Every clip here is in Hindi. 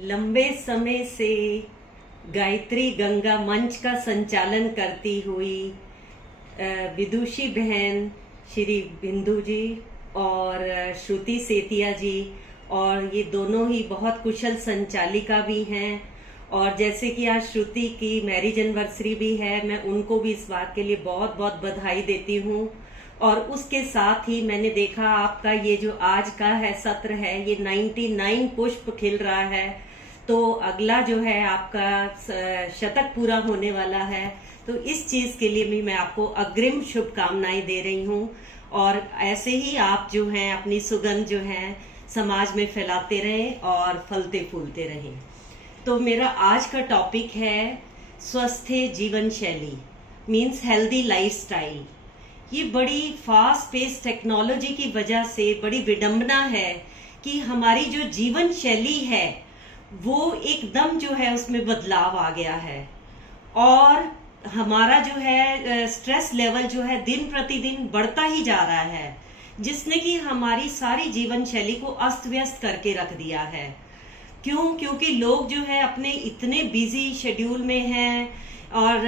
लंबे समय से गायत्री गंगा मंच का संचालन करती हुई विदुषी बहन श्री बिंदु जी और श्रुति सेतिया जी, और ये दोनों ही बहुत कुशल संचालिका भी हैं। और जैसे कि आज श्रुति की मैरिज एनिवर्सरी भी है, मैं उनको भी इस बात के लिए बहुत बहुत बधाई देती हूँ। और उसके साथ ही मैंने देखा आपका ये जो आज का है सत्र है, ये 99 पुष्प खिल रहा है, तो अगला जो है आपका शतक पूरा होने वाला है। तो इस चीज के लिए भी मैं आपको अग्रिम शुभकामनाएं दे रही हूँ। और ऐसे ही आप जो हैं अपनी सुगंध जो है समाज में फैलाते रहें और फलते फूलते रहें। तो मेरा आज का टॉपिक है स्वस्थ जीवन शैली, मीन्स हेल्दी लाइफस्टाइल। ये बड़ी फास्ट पेस टेक्नोलॉजी की वजह से बड़ी विडंबना है कि हमारी जो जीवन शैली है वो एकदम जो है उसमें बदलाव आ गया है, और हमारा जो है स्ट्रेस लेवल जो है दिन प्रतिदिन बढ़ता ही जा रहा है, जिसने कि हमारी सारी जीवन शैली को अस्त व्यस्त करके रख दिया है। क्यों? क्योंकि लोग जो है अपने इतने बिजी शेड्यूल में हैं, और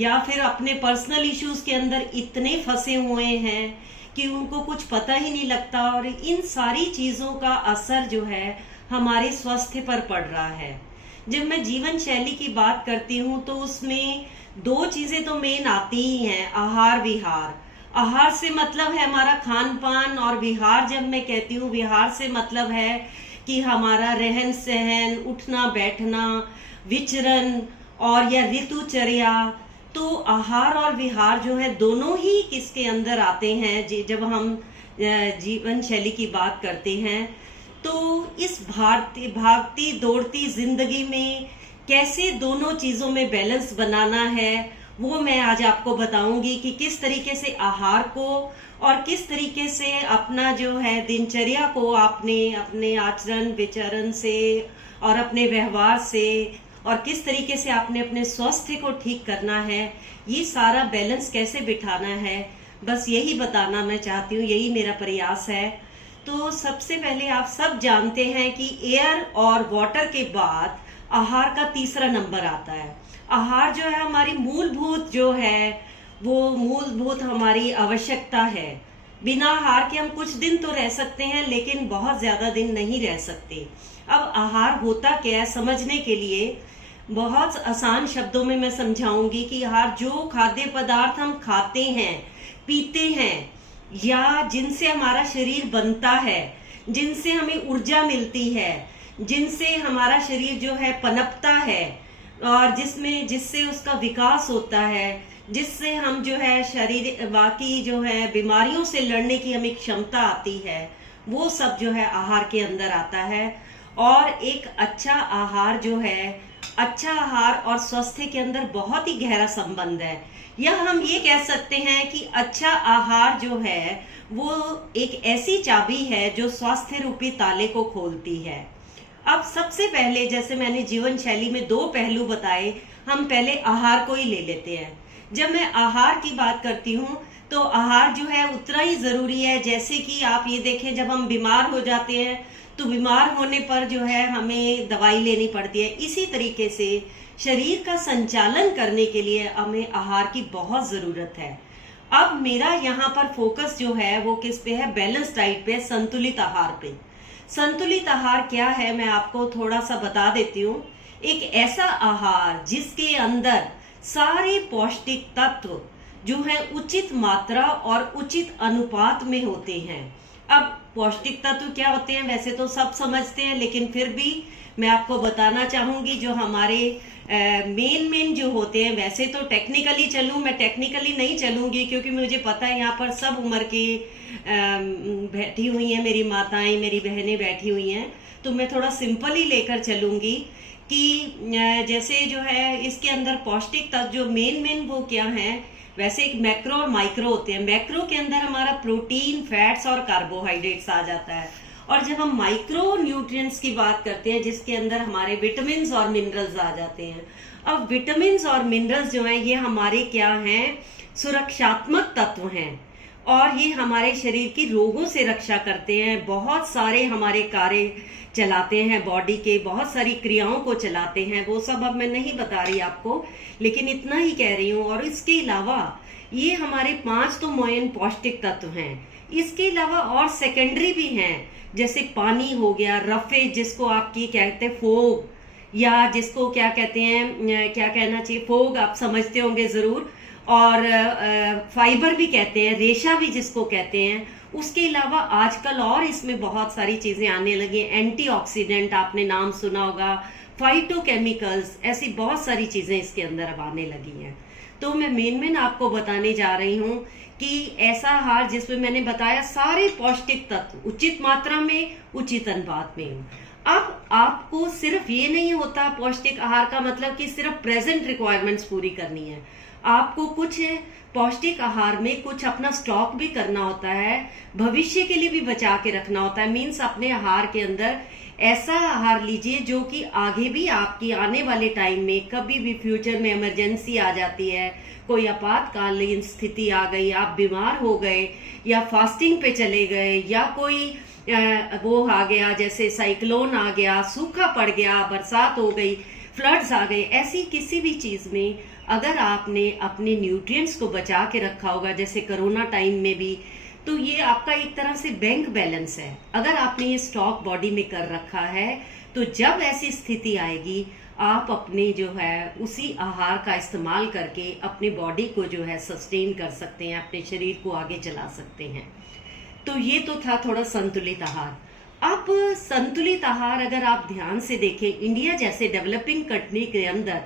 या फिर अपने पर्सनल इश्यूज के अंदर इतने फंसे हुए हैं कि उनको कुछ पता ही नहीं लगता, और इन सारी चीजों का असर जो है हमारे स्वास्थ्य पर पड़ रहा है। जब मैं जीवन शैली की बात करती हूँ तो उसमें दो चीजें तो मेन आती ही हैं, आहार विहार। आहार से मतलब है हमारा खान पान, और विहार जब मैं कहती हूँ, विहार से मतलब है कि हमारा रहन सहन, उठना बैठना, विचरण और या ऋतुचर्या। तो आहार और विहार जो है दोनों ही किसके अंदर आते हैं जब हम जीवन शैली की बात करते हैं। तो इस भागती दौड़ती जिंदगी में कैसे दोनों चीजों में बैलेंस बनाना है, वो मैं आज आपको बताऊंगी कि किस तरीके से आहार को और किस तरीके से अपना जो है दिनचर्या को आपने अपने आचरण विचरण से और अपने व्यवहार से, और किस तरीके से आपने अपने स्वास्थ्य को ठीक करना है, ये सारा बैलेंस कैसे बिठाना है, बस यही बताना मैं चाहती हूँ, यही मेरा प्रयास है। तो सबसे पहले आप सब जानते हैं कि एयर और वाटर के बाद आहार का तीसरा नंबर आता है। आहार जो है हमारी मूलभूत जो है वो मूलभूत हमारी आवश्यकता है। बिना आहार के हम कुछ दिन तो रह सकते हैं, लेकिन बहुत ज्यादा दिन नहीं रह सकते। अब आहार होता क्या है समझने के लिए बहुत आसान शब्दों में मैं समझाऊंगी कि आहार जो खाद्य पदार्थ हम खाते हैं, पीते हैं, या जिनसे हमारा शरीर बनता है, जिनसे हमें ऊर्जा मिलती है, जिनसे हमारा शरीर जो है पनपता है, और जिससे उसका विकास होता है, जिससे हम जो है शरीर बाकी जो है बीमारियों से लड़ने की हमें क्षमता आती है, वो सब जो है आहार के अंदर आता है। और एक अच्छा आहार जो है, अच्छा आहार और स्वास्थ्य के अंदर बहुत ही गहरा संबंध है। या हम ये कह सकते हैं कि अच्छा आहार जो है वो एक ऐसी चाबी है जो स्वास्थ्य रूपी ताले को खोलती है। अब सबसे पहले, जैसे मैंने जीवन शैली में दो पहलू बताए, हम पहले आहार को ही ले लेते हैं। जब मैं आहार की बात करती हूँ तो आहार जो है उतना ही जरूरी है। जैसे कि आप ये देखें, जब हम बीमार हो जाते हैं तो बीमार होने पर जो है हमें दवाई लेनी पड़ती है। इसी तरीके से शरीर का संचालन करने के लिए हमें आहार की बहुत जरूरत है। अब मेरा यहाँ पर फोकस जो है वो किस पे है? बैलेंस डाइट पे, संतुलित आहार पे। संतुलित आहार क्या है मैं आपको थोड़ा सा बता देती हूँ। एक ऐसा आहार जिसके अंदर सारे पौष्टिक तत्व जो है उचित मात्रा और उचित अनुपात में होते हैं। अब पौष्टिक तत्व क्या होते हैं वैसे तो सब समझते हैं, लेकिन फिर भी मैं आपको बताना चाहूंगी जो हमारे मेन जो होते हैं। वैसे तो टेक्निकली चलूं, मैं टेक्निकली नहीं चलूंगी क्योंकि मुझे पता है यहाँ पर सब उम्र की बैठी हुई हैं, मेरी माताएं, मेरी बहनें बैठी हुई हैं, तो मैं थोड़ा सिंपल ही लेकर चलूंगी कि जैसे जो है इसके अंदर पौष्टिक तत्व जो मेन वो क्या हैं। वैसे एक मैक्रो और माइक्रो होते हैं। मैक्रो के अंदर हमारा प्रोटीन, फैट्स और कार्बोहाइड्रेट्स आ जाता है, और जब हम माइक्रो न्यूट्रिएंट्स की बात करते हैं जिसके अंदर हमारे विटामिन्स और मिनरल्स आ जाते हैं। अब विटामिन्स और मिनरल्स जो हैं ये हमारे क्या हैं? सुरक्षात्मक तत्व हैं। और ये हमारे शरीर की रोगों से रक्षा करते हैं, बहुत सारे हमारे कार्य चलाते हैं, बॉडी के बहुत सारी क्रियाओं को चलाते हैं। वो सब अब मैं नहीं बता रही आपको, लेकिन इतना ही कह रही हूँ। और इसके अलावा ये हमारे 5 तो मेन पौष्टिक तत्व हैं। इसके अलावा और सेकेंडरी भी हैं, जैसे पानी हो गया, रफेज जिसको आपकी कहते हैं फोग, या जिसको क्या कहते हैं, क्या कहना चाहिए, फोग आप समझते होंगे जरूर, और फाइबर भी कहते हैं, रेशा भी जिसको कहते हैं। उसके अलावा आजकल और इसमें बहुत सारी चीजें आने लगी हैं, एंटीऑक्सीडेंट आपने नाम सुना होगा, फाइटोकेमिकल्स, ऐसी बहुत सारी चीजें इसके अंदर अब आने लगी हैं। तो मैं मेन आपको बताने जा रही हूँ कि ऐसा आहार जिसमें मैंने बताया सारे पौष्टिक तत्व उचित मात्रा में, उचित अनुपात में। अब आपको सिर्फ ये नहीं होता पौष्टिक आहार का मतलब कि सिर्फ प्रेजेंट रिक्वायरमेंट्स पूरी करनी है, आपको कुछ पौष्टिक आहार में कुछ अपना स्टॉक भी करना होता है, भविष्य के लिए भी बचा के रखना होता है। मीन्स अपने आहार के अंदर ऐसा आहार लीजिए जो कि आगे भी आपकी आने वाले टाइम में कभी भी फ्यूचर में इमरजेंसी आ जाती है, कोई आपातकालीन स्थिति आ गई, आप बीमार हो गए या फास्टिंग पे चले गए, या कोई वो आ गया जैसे साइक्लोन आ गया, सूखा पड़ गया, बरसात हो गई, फ्लड्स आ गए, ऐसी किसी भी चीज में अगर आपने अपने न्यूट्रिएंट्स को बचा के रखा होगा, जैसे कोरोना टाइम में भी, तो ये आपका एक तरह से बैंक बैलेंस है। अगर आपने ये स्टॉक बॉडी में कर रखा है तो जब ऐसी स्थिति आएगी आप अपने जो है उसी आहार का इस्तेमाल करके अपने बॉडी को जो है सस्टेन कर सकते हैं, अपने शरीर को आगे चला सकते हैं। तो ये तो था थोड़ा संतुलित आहार। अब संतुलित आहार अगर आप ध्यान से देखें, इंडिया जैसे डेवलपिंग कंट्री के अंदर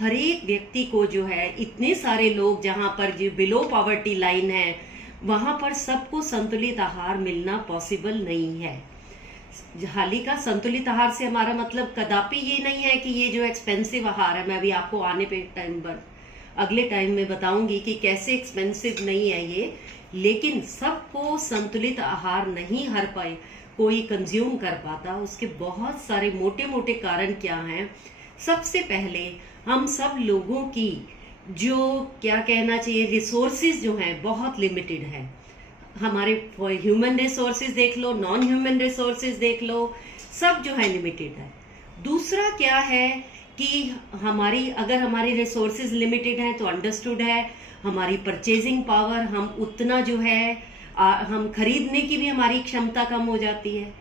हर एक व्यक्ति को जो है, इतने सारे लोग जहां पर जो बिलो पॉवर्टी लाइन है, वहां पर सबको संतुलित आहार मिलना पॉसिबल नहीं है। हाल ही का संतुलित आहार से हमारा मतलब कदापि ये नहीं है कि ये जो एक्सपेंसिव आहार है, मैं अभी आपको आने पे टाइम पर अगले टाइम में बताऊंगी कि कैसे एक्सपेंसिव नहीं है ये, लेकिन सबको संतुलित आहार नहीं हर पाए कोई कंज्यूम कर पाता। उसके बहुत सारे मोटे मोटे कारण क्या हैं। सबसे पहले हम सब लोगों की जो क्या कहना चाहिए रिसोर्सेज जो हैं बहुत लिमिटेड है। हमारे ह्यूमन रिसोर्सेज देख लो, नॉन ह्यूमन रिसोर्सेज देख लो, सब जो है लिमिटेड है। दूसरा क्या है कि अगर हमारी रिसोर्सेज लिमिटेड है तो अंडरस्टूड है हमारी परचेजिंग पावर, हम उतना जो है हम खरीदने की भी हमारी क्षमता कम हो जाती है।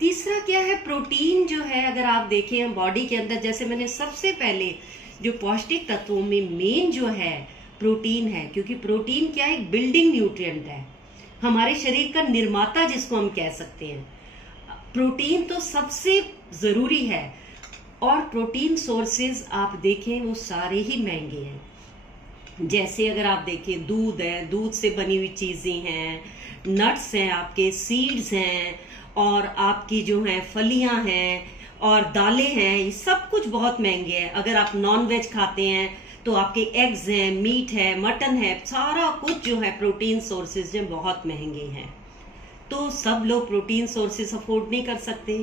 तीसरा क्या है, प्रोटीन जो है अगर आप देखें हम बॉडी के अंदर, जैसे मैंने सबसे पहले जो पौष्टिक तत्वों में मेन जो है प्रोटीन है, क्योंकि प्रोटीन क्या है, एक बिल्डिंग न्यूट्रिएंट है, हमारे शरीर का निर्माता जिसको हम कह सकते हैं। प्रोटीन तो सबसे जरूरी है, और प्रोटीन सोर्सेज आप देखें वो सारे ही महंगे हैं। जैसे अगर आप देखें दूध है, दूध से बनी हुई चीजें हैं, नट्स हैं, आपके सीड्स हैं, और आपकी जो है फलियां हैं और दालें हैं, ये सब कुछ बहुत महंगे हैं। अगर आप नॉन वेज खाते हैं तो आपके एग्स हैं, मीट है, मटन है, सारा कुछ जो है प्रोटीन सोर्सेज जो बहुत महंगे हैं। तो सब लोग प्रोटीन सोर्सेज अफोर्ड नहीं कर सकते।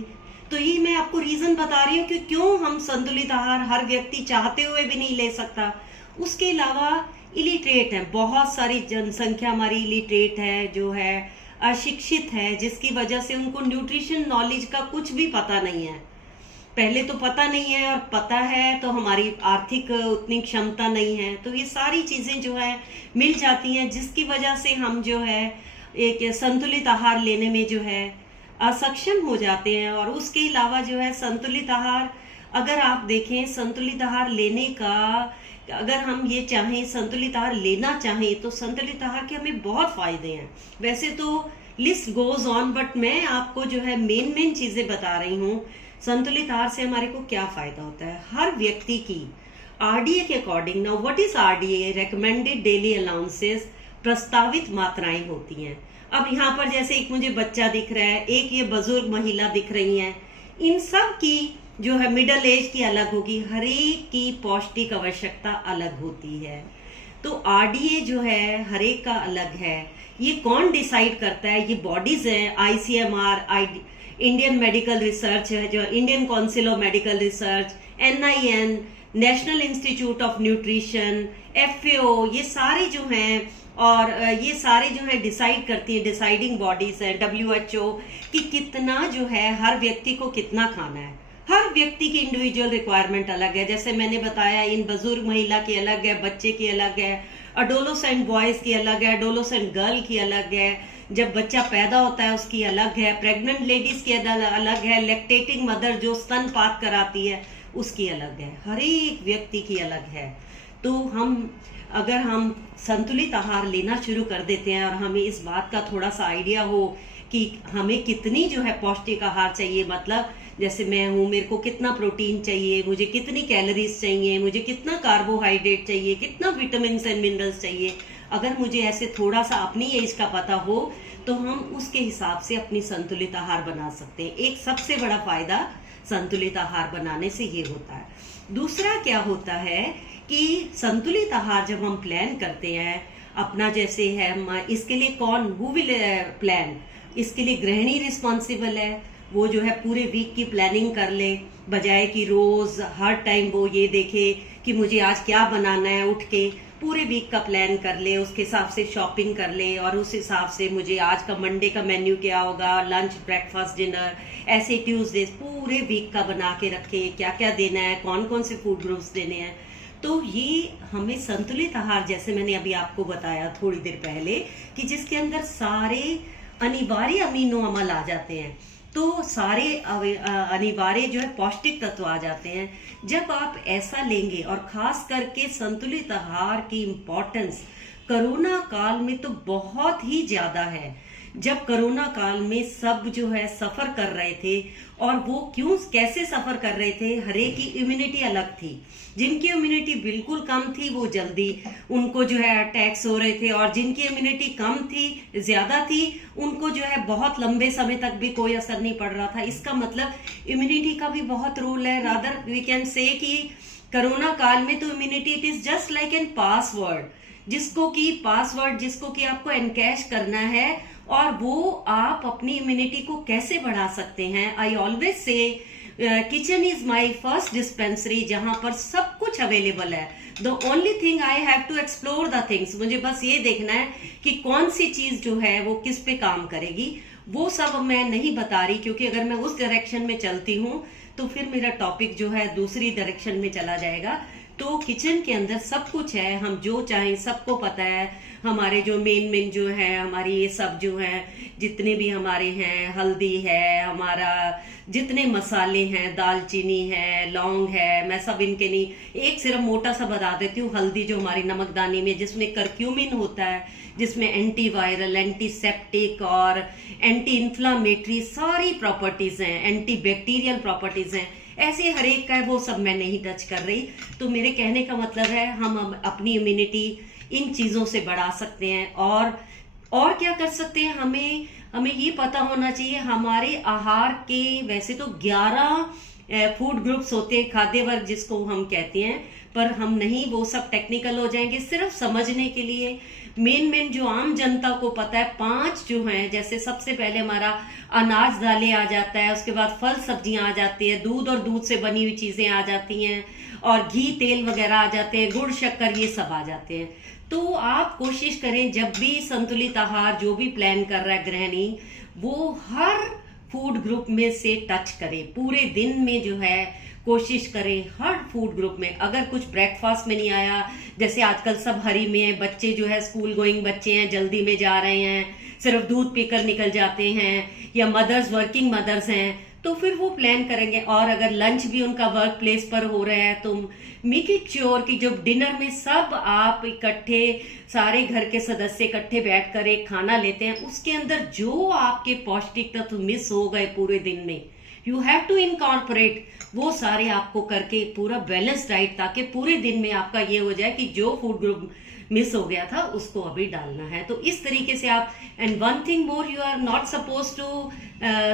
तो ये मैं आपको रीजन बता रही हूँ कि क्यों हम संतुलित आहार हर व्यक्ति चाहते हुए भी नहीं ले सकता। उसके अलावा इलिटरेट है, बहुत सारी जनसंख्या हमारी इलिटरेट है, जो है अशिक्षित है, जिसकी वजह से उनको न्यूट्रिशन नॉलेज का कुछ भी पता नहीं है। पहले तो पता नहीं है, और पता है तो हमारी आर्थिक उतनी क्षमता नहीं है। तो ये सारी चीजें जो है मिल जाती हैं, जिसकी वजह से हम जो है एक संतुलित आहार लेने में जो है असक्षम हो जाते हैं। और उसके अलावा जो है संतुलित आहार अगर आप देखें, संतुलित आहार लेने का अगर हम ये चाहें, संतुलित आहार लेना चाहें, तो संतुलित आहार के हमें बहुत फायदे हैं। वैसे तो लिस्ट गोज ऑन, बट मैं आपको जो है मेन चीजें बता रही हूँ। संतुलित आहार से हमारे को क्या फायदा होता है। हर व्यक्ति की आरडीए के according, now what is RDA, recommended daily allowances, प्रस्तावित मात्राएं होती हैं। अब यहाँ पर जैसे एक मुझे बच्चा दिख रहा है, एक ये बुजुर्ग महिला दिख रही हैं, इन सब की जो है मिडिल एज की अलग होगी, हर एक की पौष्टिक आवश्यकता अलग होती है। तो आरडीए जो है हर एक का अलग है। ये कौन डिसाइड करता है, ये बॉडीज हैं, आईसीएमआर, इंडियन मेडिकल रिसर्च है, जो Indian council of medical research, NIN, national institute of nutrition, FAO, ये सारे जो हैं और ये सारे जो है डिसाइड करती है, डिसाइडिंग बॉडीज है WHO, कि कितना जो है हर व्यक्ति को कितना खाना है। हर व्यक्ति की इंडिविजुअल रिक्वायरमेंट अलग है। जैसे मैंने बताया, इन बुजुर्ग महिला की अलग है, बच्चे की अलग है, अडोलोसेंट बॉयज की अलग है, अडोलोसेंट गर्ल की अलग है, जब बच्चा पैदा होता है उसकी अलग है, प्रेग्नेंट लेडीज की अलग है, लैक्टेटिंग मदर जो स्तनपान कराती है उसकी अलग है, हर एक व्यक्ति की अलग है। तो अगर हम संतुलित आहार लेना शुरू कर देते हैं और हमें इस बात का थोड़ा सा आइडिया हो कि हमें कितनी जो है पौष्टिक आहार चाहिए, मतलब जैसे मैं हूँ, मेरे को कितना प्रोटीन चाहिए, मुझे कितनी कैलोरीज चाहिए, मुझे कितना कार्बोहाइड्रेट चाहिए, कितना विटामिन एंड मिनरल्स चाहिए, अगर मुझे ऐसे थोड़ा सा अपनी एज का पता हो तो हम उसके हिसाब से अपनी संतुलित आहार बना सकते हैं। एक सबसे बड़ा फायदा संतुलित आहार बनाने से ये होता है। दूसरा क्या होता है कि संतुलित आहार जब हम प्लान करते हैं अपना, जैसे है इसके लिए हु विल प्लान, इसके लिए गृहिणी रिस्पॉन्सिबल है, वो जो है पूरे वीक की प्लानिंग कर ले, बजाय कि रोज हर टाइम वो ये देखे कि मुझे आज क्या बनाना है, उठ के पूरे वीक का प्लान कर ले, उसके हिसाब से शॉपिंग कर ले और उस हिसाब से मुझे आज का मंडे का मेन्यू क्या होगा, लंच ब्रेकफास्ट डिनर, ऐसे ट्यूसडे पूरे वीक का बना के रखे, क्या क्या देना है, कौन कौन से फूड ग्रुप्स देने हैं। तो ये हमें संतुलित आहार, जैसे मैंने अभी आपको बताया थोड़ी देर पहले, कि जिसके अंदर सारे अनिवार्य अमीनो अम्ल आ जाते हैं, तो सारे अनिवार्य जो है पौष्टिक तत्व आ जाते हैं। जब आप ऐसा लेंगे, और खास करके संतुलित आहार की इम्पोर्टेंस कोरोना काल में तो बहुत ही ज्यादा है। जब कोरोना काल में सब जो है सफर कर रहे थे, और वो कैसे सफर कर रहे थे, हरेक की इम्यूनिटी अलग थी। जिनकी इम्यूनिटी बिल्कुल कम थी वो जल्दी उनको जो है अटैक्स हो रहे थे, और जिनकी इम्यूनिटी कम थी, ज्यादा थी, उनको जो है बहुत लंबे समय तक भी कोई असर नहीं पड़ रहा था। इसका मतलब इम्यूनिटी का भी बहुत रोल है। रादर वी कैन से कि कोरोना काल में तो immunity it is just like an password, जिसको कि आपको एनकैश करना है, और वो आप अपनी इम्यूनिटी को कैसे बढ़ा सकते हैं। आई ऑलवेज से kitchen is my first dispensary, जहां पर सब कुछ अवेलेबल है। The only thing I have to explore the things, मुझे बस ये देखना है कि कौन सी चीज जो है वो किस पे काम करेगी। वो सब मैं नहीं बता रही, क्योंकि अगर मैं उस डायरेक्शन में चलती हूँ तो फिर मेरा टॉपिक जो है दूसरी डायरेक्शन में चला जाएगा। तो किचन के अंदर सब कुछ है, हम जो चाहें सबको पता है। हमारे जो मेन जो है, हमारी ये सब जो है, जितने भी हमारे हैं, हल्दी है, हमारा जितने मसाले हैं, दालचीनी है, लौंग है, मैं सब इनके नहीं, एक सिर्फ मोटा सा बता देती हूँ। हल्दी जो हमारी नमकदानी में, जिसमें करक्यूमिन होता है, जिसमें एंटीवायरल, एंटीसेप्टिक और एंटी इन्फ्लामेटरी सारी प्रॉपर्टीज हैं, एंटी बैक्टीरियल प्रॉपर्टीज हैं, ऐसे हर एक का है, वो सब मैं नहीं टच कर रही। तो मेरे कहने का मतलब है हम अपनी इम्यूनिटी इन चीजों से बढ़ा सकते हैं। और क्या कर सकते हैं, हमें ये पता होना चाहिए हमारे आहार के वैसे तो 11 फूड ग्रुप्स होते हैं, खाद्य वर्ग जिसको हम कहते हैं, पर हम नहीं वो सब टेक्निकल हो जाएंगे। सिर्फ समझने के लिए मेन जो आम जनता को पता है 5 जो हैं, जैसे सबसे पहले हमारा अनाज दालें आ जाता है, उसके बाद फल सब्जियां आ जाती है, दूध और दूध से बनी हुई चीजें आ जाती हैं, और घी तेल वगैरह आ जाते हैं, गुड़ शक्कर ये सब आ जाते हैं। तो आप कोशिश करें जब भी संतुलित आहार जो भी प्लान कर रहा है गृहिणी, वो हर फूड ग्रुप में से टच करे। पूरे दिन में जो है कोशिश करें हर फूड ग्रुप में। अगर कुछ ब्रेकफास्ट में नहीं आया, जैसे आजकल सब हरी में है, बच्चे जो है स्कूल गोइंग बच्चे हैं, जल्दी में जा रहे हैं, सिर्फ दूध पीकर निकल जाते हैं, या वर्किंग मदर्स हैं, तो फिर वो प्लान करेंगे। और अगर लंच भी उनका वर्क प्लेस पर हो रहा है तो मेक इट श्योर कि जब डिनर में सब आप इकट्ठे, सारे घर के सदस्य इकट्ठे बैठकर एक खाना लेते हैं, उसके अंदर जो आपके पौष्टिक तत्व मिस हो गए पूरे दिन में, यू हैव टू इनकॉर्पोरेट वो सारे आपको करके पूरा बैलेंस डाइट, ताकि पूरे दिन में आपका ये हो जाए कि जो फूड ग्रुप मिस हो गया था उसको अभी डालना है। तो इस तरीके से आप, and one thing more, you are not suppose to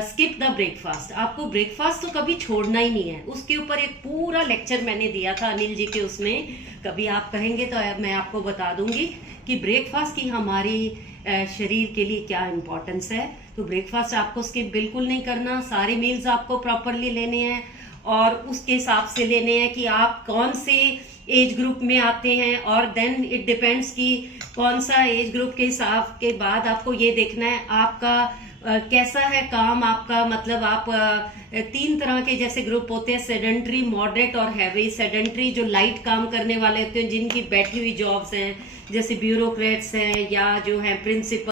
skip the breakfast. आपको ब्रेकफास्ट तो कभी छोड़ना ही नहीं है। उसके ऊपर एक पूरा लेक्चर मैंने दिया था अनिल जी के, उसमें कभी आप कहेंगे तो मैं आपको बता दूंगी कि ब्रेकफास्ट की हमारी शरीर के लिए क्या इंपॉर्टेंस है। तो ब्रेकफास्ट आपको स्किप बिल्कुल नहीं करना, सारे मील्स आपको प्रॉपरली लेने हैं, और उसके हिसाब से लेने हैं कि आप कौन से एज ग्रुप में आते हैं, और देन इट डिपेंड्स कि कौन सा एज ग्रुप के हिसाब के बाद आपको ये देखना है आपका कैसा है काम आपका। मतलब आप 3 तरह के जैसे ग्रुप होते हैं, सेडेंट्री, मॉडरेट और हैवी। सेडेंट्री जो लाइट काम करने वाले होते हैं, जिनकी बैठी हुई जॉब्स हैं, जैसे ब्यूरोक्रेट्स हैं या जो है प्रिंसिपल